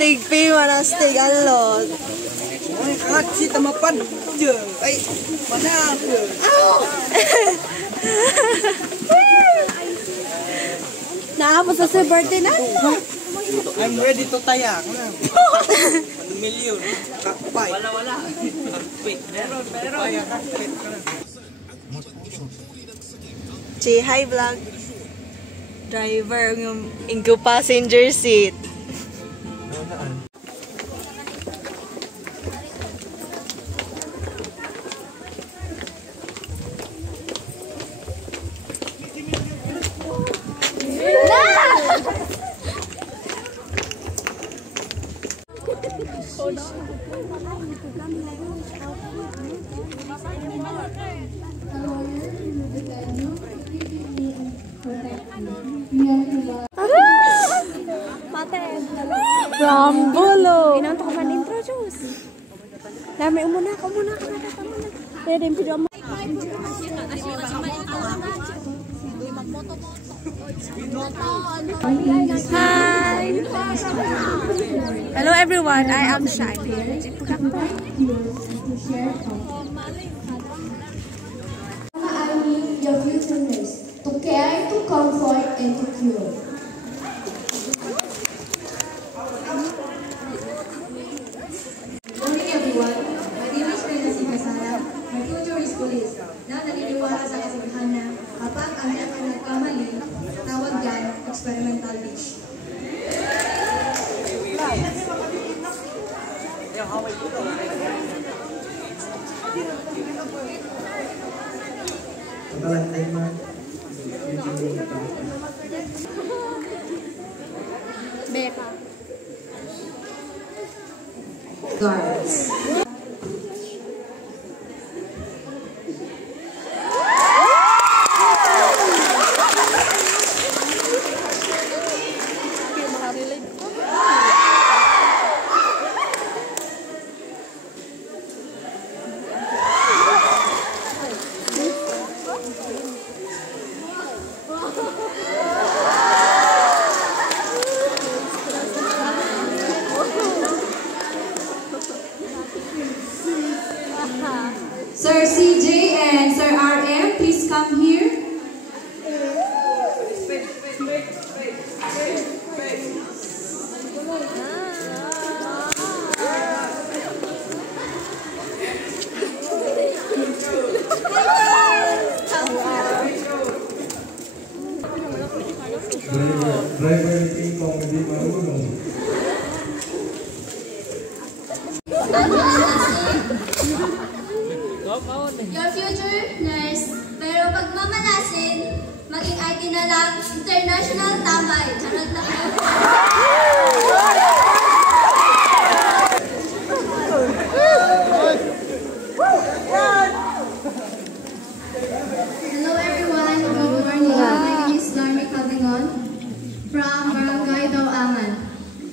Manastig pi, manastig alot. Ay, kat si tamapan. Ay, mana? Naapos sa si birthday na. I'm ready to tayang. 1 million. Kakpay. Wala. Meron. Kaya kakpay ka na. Hi vlog. Driver ng inggo passenger seat. Rambulo. Inanto ko man introduce. Dami muna ka muna. Pwede yung video mo. Hi. Hello everyone. I am Shai. I need your future nurse to care, to comfort, and to cure. Morning everyone. My name is Reyna Sigasara. My future is police. Na naniniwala sa kasabihan na kapag ang anak ay nagkamali, tawag yan experimental dish. Beka. Guards. Sir CJ and Sir RM, please come here. Your future nurse, pero pag mamalasin, maging IT na lang, international tambay. Charot na. Hello everyone, good morning. My name is Larmy Cabingon from Barangay Dawangan.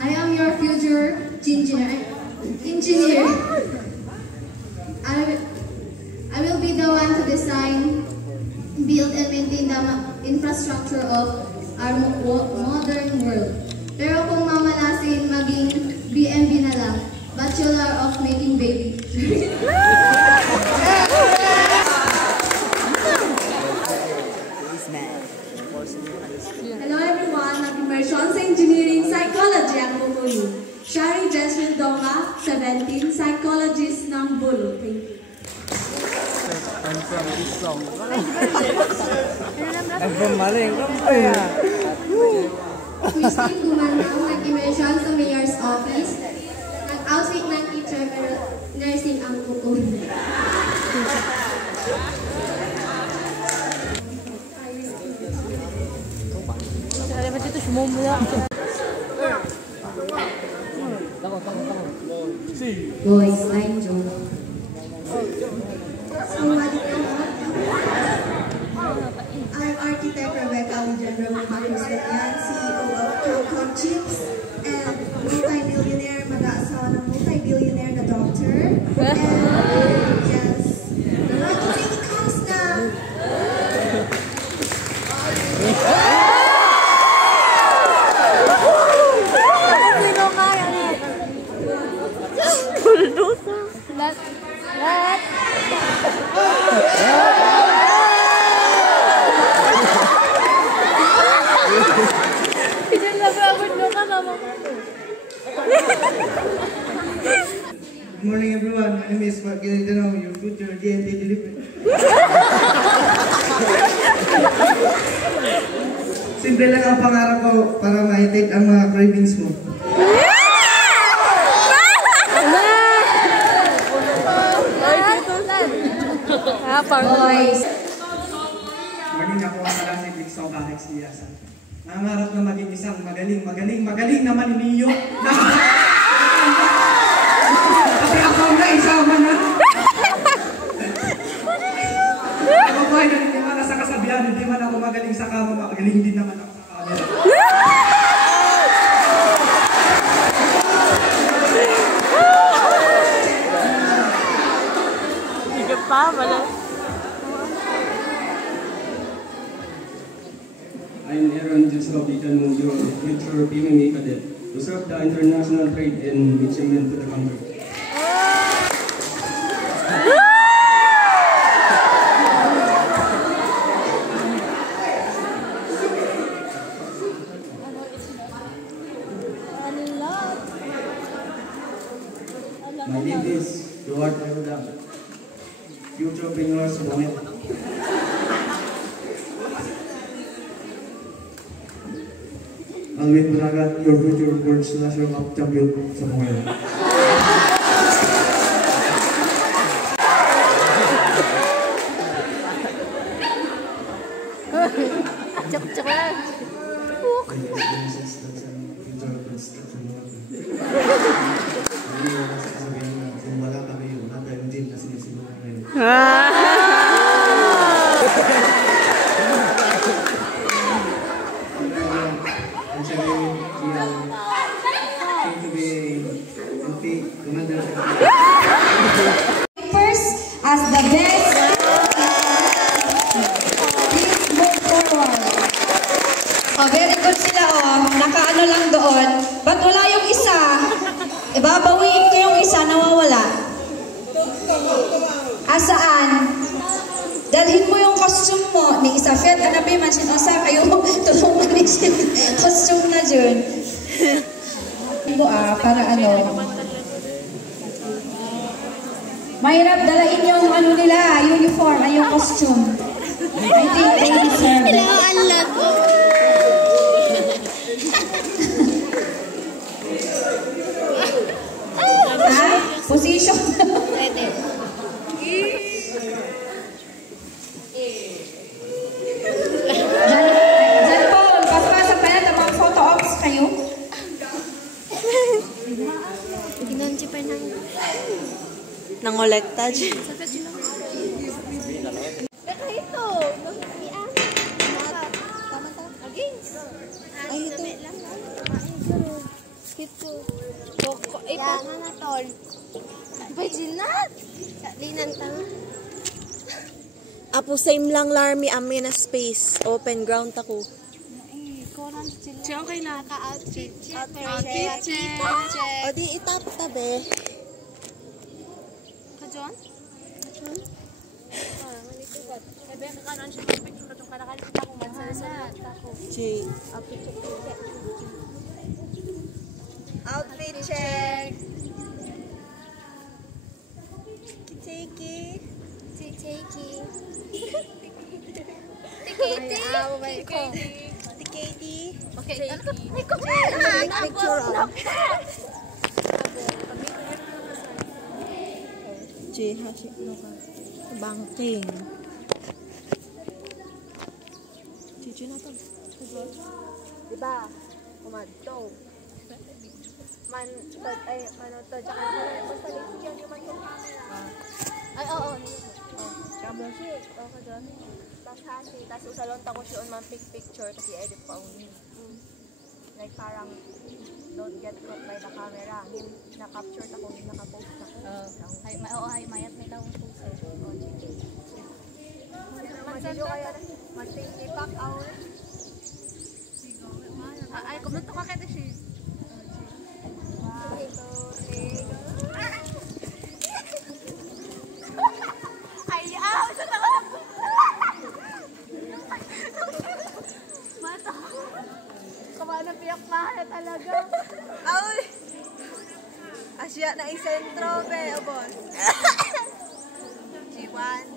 I am your future engineer. I will be the one to design, build, and maintain the infrastructure of our modern world. Pero kung mamalasin, maging BMB na lang, Bachelor of Making Baby. Hello everyone. Nag-immersion sa Engineering Psychology ang Buluyo. Shari Jeswin Donga, 17, Psychologist ng Bulu. Thank you. I'm from this song. I'm from Maling. Christine Gumandong, nag-immersion sa Mayor's Office. Nag-outfit ng teacher pero nursing ang kukun. Boys, line joke. I'm architect Rebecca Alejandro Macruz-Ganyan, CEO of Calcon Chips, and multi-millionaire, mag-aasawa ng multi-billionaire na doctor. And yes, graduating comes na. Sino kaya na? Simple lang ang pangarap ko para ma-hit ang mga cravings mo. Boys. Maging ako ang malasig Liksaw Barex Liasan. Nangarap na maging isang magaling na maniniyo. Kasi ako na isama na. Ako ba, hindi man sa kasabihan, hindi man ako magaling sa kama, magaling din naman ako sa camera. Higit pa, wala. I'm Aaron Joshua Bican Mundio, future PMA cadet, to serve the international trade and achievement to the country. My name is Duarte Rodam, future entrepreneurs bonnet. Alvin Bragat, your future World National Cup champion somewhere. Chok lang. Kung wala kami yun, nandang din na sinisinungan ngayon. First, as the best, please move forward. Oh, very good sila, oh. Nakaano lang doon. Ba't wala yung isa? Ibabawiin ko yung isa, nawawala. Asaan? Dalhin mo yung costume mo ni isa. Fet, anabi man sin osa kayo tulungan ni sin costume na dyan. Para ano. Mahirap dalain yung ano nila, uniform, ay yung costume. I think they deserve it. Ha? Position. Diyan po, pasapasa pa yan, mga photo ops kayo. Nangolekta dyan. Apo same lang larmi ami na space. Open ground ako. Okay na. Outfit check. O di itap tabi. John? Outfit check. Tiki. Okay. Picture of. Bangking. Chichi na to. Diba? Kumadto. Manotod. Tsaka basta listen yung man yung camera. Ay, oo. Kamo siya. Oo, doon. Tapos hasi. Tapos usalon tako siya on man picture kasi edit pa uni. Like parang don't get caught by the camera. Na-capture ako, naka-post ako. Ay, mayat may tawong post. Magsidyo kaya mag-take-back out. Ay, kumunto ka kaya siya. Ay, sa tawa. Mata. Kumana piyak mahal talaga. Ay! Asya na isentro, be, o boss. G1.